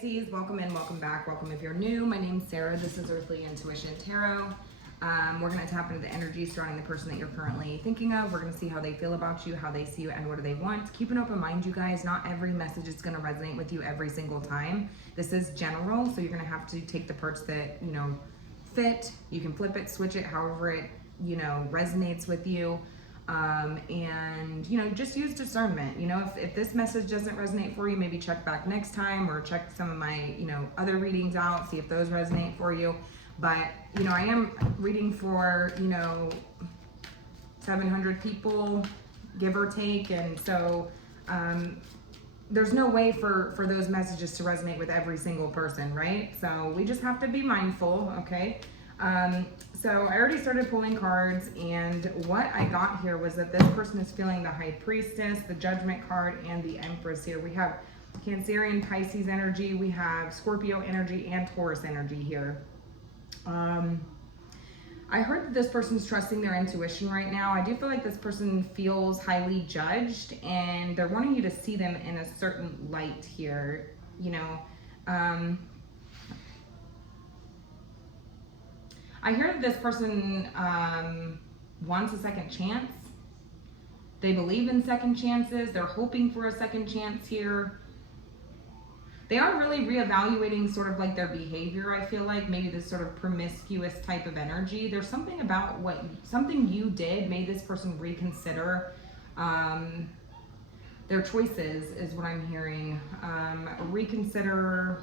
Pisces, welcome in, welcome back, welcome if you're new. My name's Sarah. This is Earthly Intuition Tarot. We're going to tap into the energy surrounding the person that you're currently thinking of. We're going to see how they feel about you, how they see you, and what do they want. Keep an open mind, you guys. Not every message is going to resonate with you every single time. This is general, so you're going to have to take the parts that, fit. You can flip it, switch it, however it, resonates with you. And just use discernment. If this message doesn't resonate for you, maybe check back next time or check some of my other readings out, see if those resonate for you. But I am reading for 700 people, give or take, and so there's no way for those messages to resonate with every single person, right? So we just have to be mindful, okay? So I already started pulling cards, and what I got here was that this person is feeling the High Priestess, the Judgment card, and the Empress here. We have Cancerian Pisces energy, we have Scorpio energy, and Taurus energy here. I heard that this person's trusting their intuition right now. I do feel like this person feels highly judged, and they're wanting you to see them in a certain light here, I hear that this person wants a second chance. They believe in second chances. They're hoping for a second chance here. They are really reevaluating sort of like their behavior, I feel like. Maybe this sort of promiscuous type of energy. There's something about something you did made this person reconsider their choices, is what I'm hearing. Reconsider...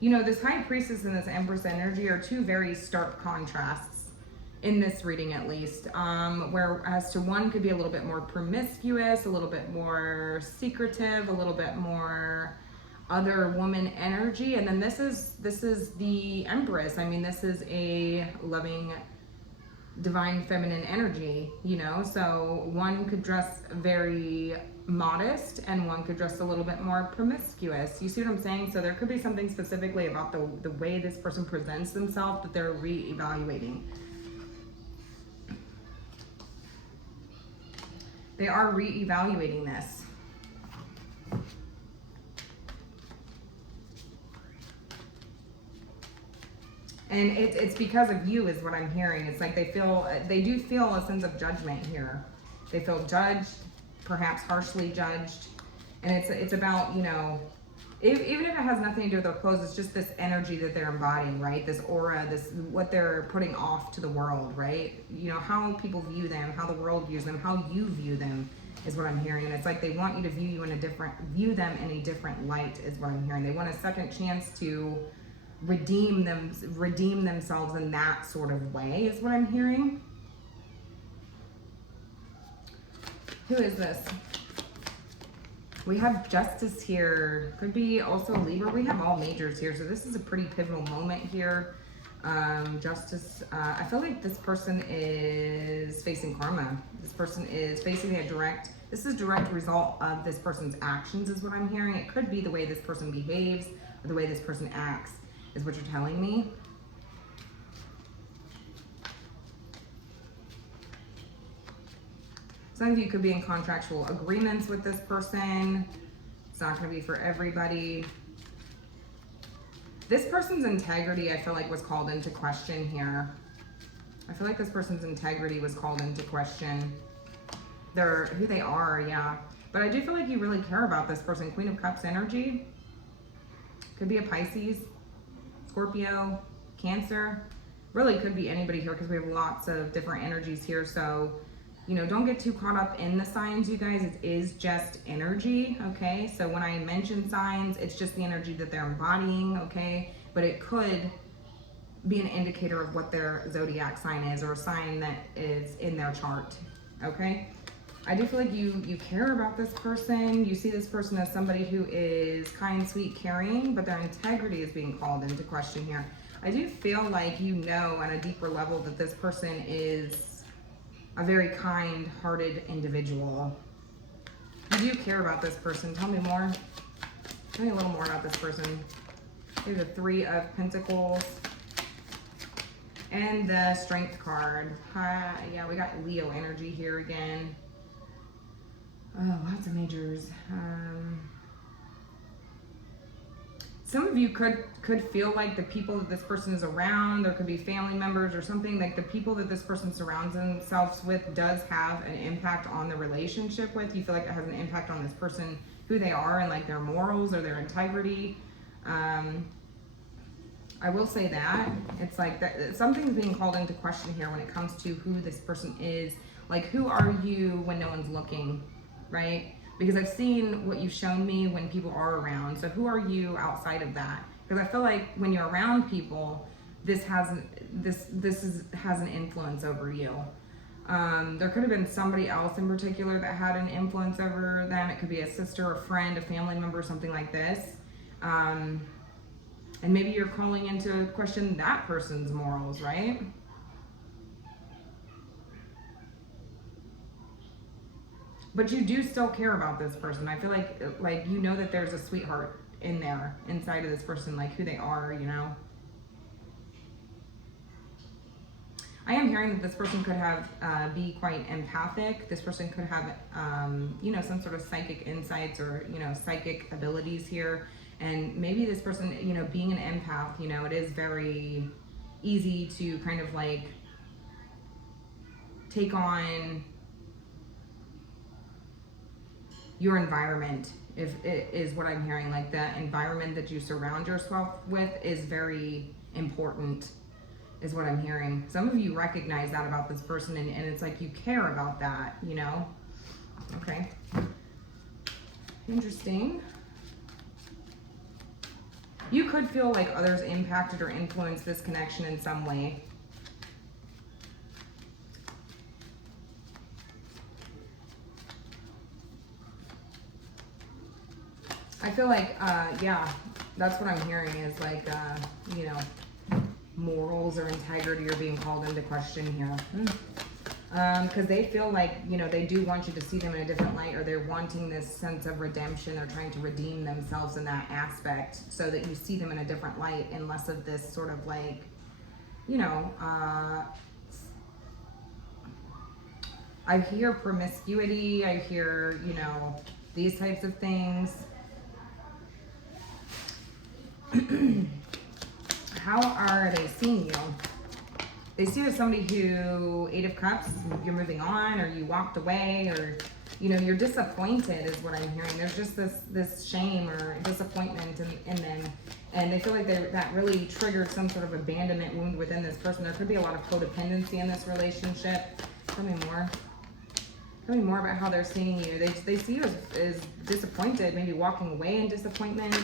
this High Priestess and this Empress energy are two very stark contrasts in this reading, at least. Whereas to one could be a little bit more promiscuous, a little bit more secretive, a little bit more other woman energy, and then this is the Empress. I mean, this is a loving, divine feminine energy. So one could dress very modest and one could dress a little bit more promiscuous. You see what I'm saying? So there could be something specifically about the way this person presents themselves that they're reevaluating. They are reevaluating this. And it's because of you, is what I'm hearing. It's like they do feel a sense of judgment here. They feel judged, perhaps harshly judged, and it's about even if it has nothing to do with their clothes, it's just this energy that they're embodying, right? This aura, this what they're putting off to the world, right? How people view them, how the world views them, how you view them, is what I'm hearing. And it's like they want you to view them in a different light, is what I'm hearing. They want a second chance to redeem themselves in that sort of way, is what I'm hearing. Who is this? We have Justice here. Could be also Libra. We have all majors here, so this is a pretty pivotal moment here. Justice. I feel like this person is facing karma. This person is facing this is direct result of this person's actions, is what I'm hearing. It could be the way this person behaves or the way this person acts, is what you're telling me. Some of you could be in contractual agreements with this person. It's not going to be for everybody. This person's integrity, I feel like, was called into question here. I feel like this person's integrity was called into question. Who they are, yeah. But I do feel like you really care about this person. Queen of Cups energy. Could be a Pisces, Scorpio, Cancer. Really could be anybody here because we have lots of different energies here. So don't get too caught up in the signs, you guys. It is just energy, okay? So when I mention signs, it's just the energy that they're embodying, okay? But it could be an indicator of what their zodiac sign is, or a sign that is in their chart, okay? I do feel like you care about this person. You see this person as somebody who is kind, sweet, caring, but their integrity is being called into question here. I do feel like on a deeper level that this person is a very kind-hearted individual. You do care about this person. Tell me more. Tell me a little more about this person. Here's the Three of Pentacles and the Strength card. Yeah, we got Leo energy here again. Oh, lots of majors. some of you could feel like the people that this person is around, there could be family members or something, like the people that this person surrounds themselves with does have an impact on the relationship with. You feel like it has an impact on this person, who they are, and like their morals or their integrity. I will say that it's like that something's being called into question here when it comes to who this person is. Like, who are you when no one's looking, right? Because I've seen what you've shown me when people are around. So who are you outside of that? Because I feel like when you're around people, this has an influence over you. There could have been somebody else in particular that had an influence over them. It could be a sister, a friend, a family member, something like this. And maybe you're calling into question that person's morals, right? But you do still care about this person. I feel like you know that there's a sweetheart in there, inside of this person, like who they are, you know? I am hearing that this person could have be quite empathic. This person could have, you know, some sort of psychic insights or, you know, psychic abilities here. And maybe this person, you know, being an empath, you know, it is very easy to kind of like take on your environment, if it is what I'm hearing. Like, the environment that you surround yourself with is very important, is what I'm hearing. Some of you recognize that about this person, and it's like you care about that, you know? Okay. Interesting. You could feel like others impacted or influenced this connection in some way. I feel like, yeah, that's what I'm hearing is like, you know, morals or integrity are being called into question here. Because they feel like, you know, they do want you to see them in a different light, or they're wanting this sense of redemption. They're trying to redeem themselves in that aspect so that you see them in a different light and less of this sort of like, you know, I hear promiscuity. I hear, you know, these types of things. How are they seeing you? They see you as somebody who, 8 of Cups, you're moving on, or you walked away, or, you know, you're disappointed is what I'm hearing. There's just this shame or disappointment in them. And they feel like that really triggered some sort of abandonment wound within this person. There could be a lot of codependency in this relationship. Tell me more. Tell me more about how they're seeing you. They see you as disappointed, maybe walking away in disappointment.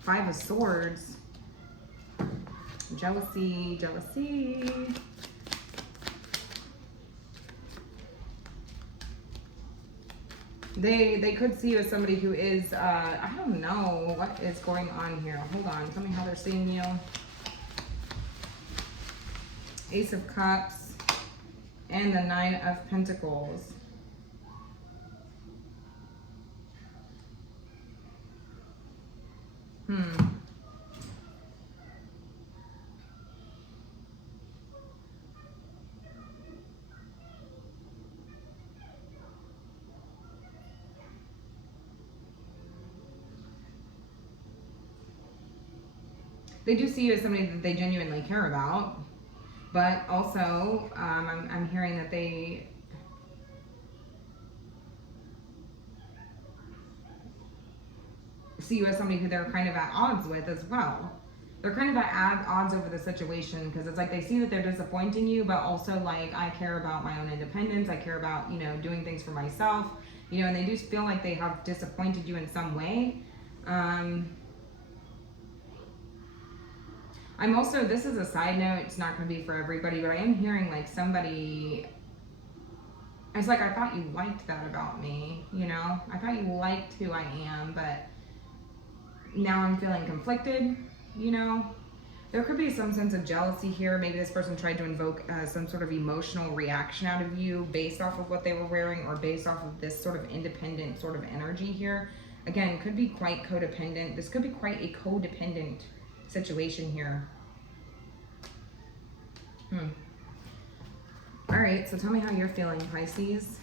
5 of Swords. Jealousy. They could see you as somebody who is, I don't know what is going on here. Hold on, tell me how they're seeing you. Ace of Cups and the 9 of Pentacles. They do see you as somebody that they genuinely care about, but also I'm hearing that they see you as somebody who they're kind of at odds with as well. They're kind of at odds over the situation, because it's like they see that they're disappointing you, but also like, I care about my own independence. I care about, you know, doing things for myself, you know, and they do feel like they have disappointed you in some way. I'm also, this is a side note, it's not going to be for everybody, but I am hearing like somebody, it's like, I thought you liked that about me, you know? I thought you liked who I am, but now I'm feeling conflicted, you know? There could be some sense of jealousy here. Maybe this person tried to invoke some sort of emotional reaction out of you based off of what they were wearing, or based off of this sort of independent sort of energy here. Again, could be quite codependent. This could be quite a codependent situation here. All right, so tell me how you're feeling, Pisces.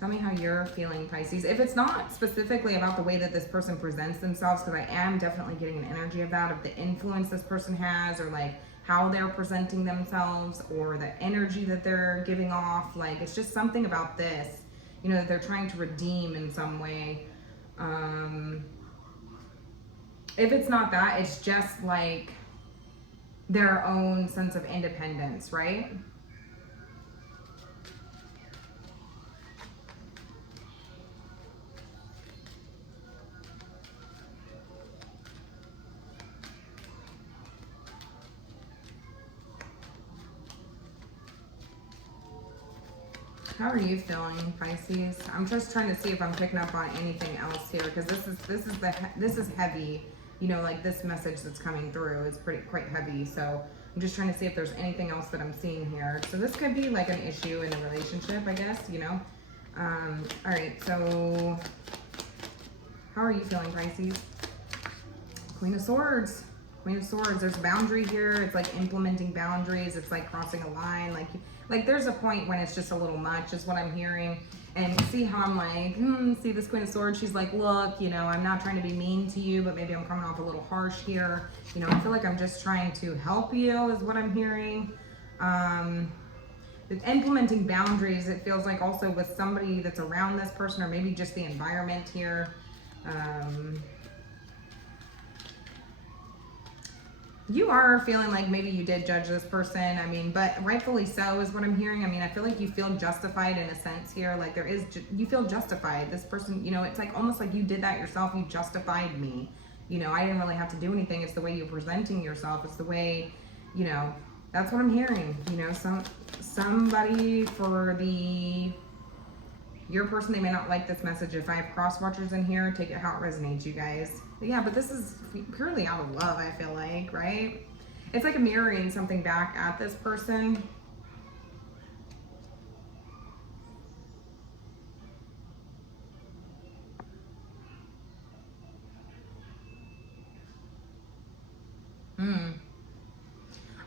Tell me how you're feeling, Pisces. If it's not specifically about the way that this person presents themselves, because I am definitely getting an energy of that, of the influence this person has, or like how they're presenting themselves, or the energy that they're giving off. Like, it's just something about this, you know, that they're trying to redeem in some way. If it's not that, it's just like their own sense of independence, right? How are you feeling, Pisces? I'm just trying to see if I'm picking up on anything else here, because this is heavy. You know, like this message that's coming through is quite heavy. So I'm just trying to see if there's anything else that I'm seeing here. So this could be like an issue in a relationship, I guess. You know. All right. So how are you feeling, Pisces? Queen of Swords. Queen of Swords. There's a boundary here. It's like implementing boundaries. It's like crossing a line. Like there's a point when it's just a little much is what I'm hearing. And see how I'm like, see this Queen of Swords, she's like, look, you know, I'm not trying to be mean to you, but maybe I'm coming off a little harsh here. You know, I feel like I'm just trying to help you is what I'm hearing. With implementing boundaries, it feels like also with somebody that's around this person, or maybe just the environment here. You are feeling like maybe you did judge this person. I mean, but rightfully so is what I'm hearing. I mean, I feel like you feel justified in a sense here. Like you feel justified. This person, you know, it's like almost like you did that yourself. You justified me. You know, I didn't really have to do anything. It's the way you're presenting yourself. It's the way, you know, that's what I'm hearing. You know, somebody for your person, they may not like this message. If I have cross watchers in here, take it how it resonates, you guys. But yeah, but this is purely out of love, I feel like, right? It's like mirroring something back at this person.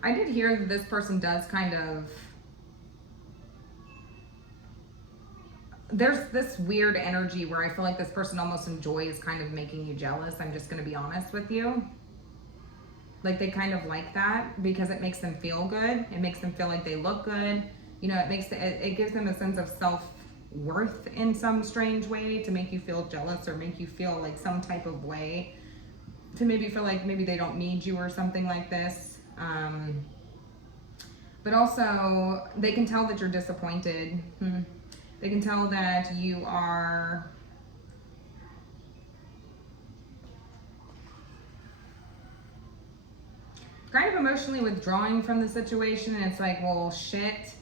I did hear that this person does kind of... There's this weird energy where I feel like this person almost enjoys kind of making you jealous. I'm just going to be honest with you. Like they kind of like that because it makes them feel good. It makes them feel like they look good. You know, it gives them a sense of self-worth in some strange way to make you feel jealous or make you feel like some type of way. To maybe feel like maybe they don't need you or something like this. But also, they can tell that you're disappointed. They can tell that you are kind of emotionally withdrawing from the situation. And it's like, well, shit,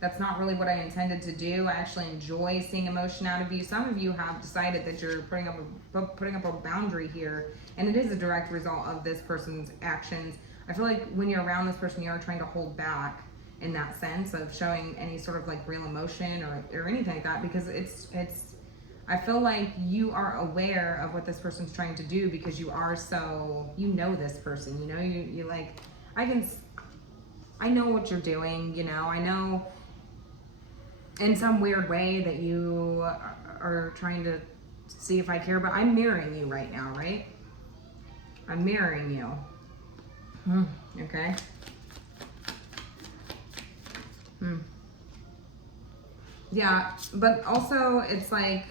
that's not really what I intended to do. I actually enjoy seeing emotion out of you. Some of you have decided that you're putting up a boundary here, and it is a direct result of this person's actions. I feel like when you're around this person, you are trying to hold back in that sense of showing any sort of like real emotion or anything like that, because I feel like you are aware of what this person's trying to do because you are you know this person, you know, you like, I know what you're doing, you know, I know in some weird way that you are trying to see if I care, but I'm mirroring you right now, right? I'm mirroring you. Okay. Yeah, but also it's like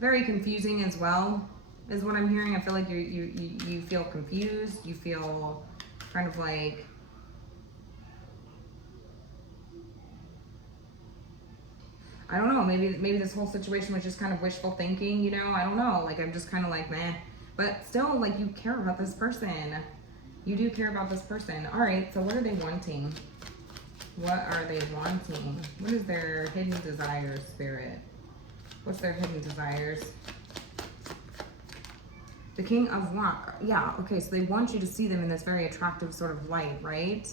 very confusing as well, is what I'm hearing. I feel like you feel confused. You feel kind of like, I don't know, maybe this whole situation was just kind of wishful thinking, you know? I don't know. Like I'm just kind of like, meh. But still, like, you care about this person. You do care about this person. All right, so what are they wanting? What are they wanting? What is their hidden desires, Spirit? What's their hidden desires? The King of Wands. Yeah, okay, so they want you to see them in this very attractive sort of light, right?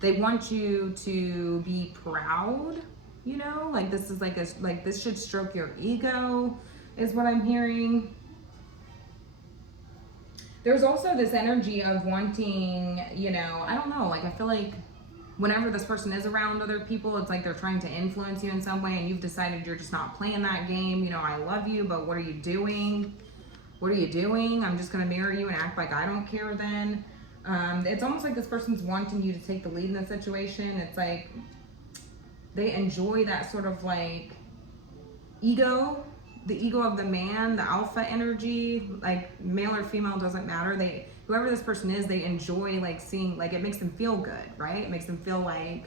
They want you to be proud, you know? Like this is like this should stroke your ego, is what I'm hearing. There's also this energy of wanting, you know, I don't know, like I feel like whenever this person is around other people, it's like they're trying to influence you in some way, and you've decided you're just not playing that game. You know, I love you, but what are you doing? What are you doing? I'm just going to mirror you and act like I don't care then. It's almost like this person's wanting you to take the lead in the situation. It's like they enjoy that sort of like ego, the ego of the man, the alpha energy, like male or female, doesn't matter. Whoever this person is, they enjoy like seeing, like it makes them feel good, right? It makes them feel like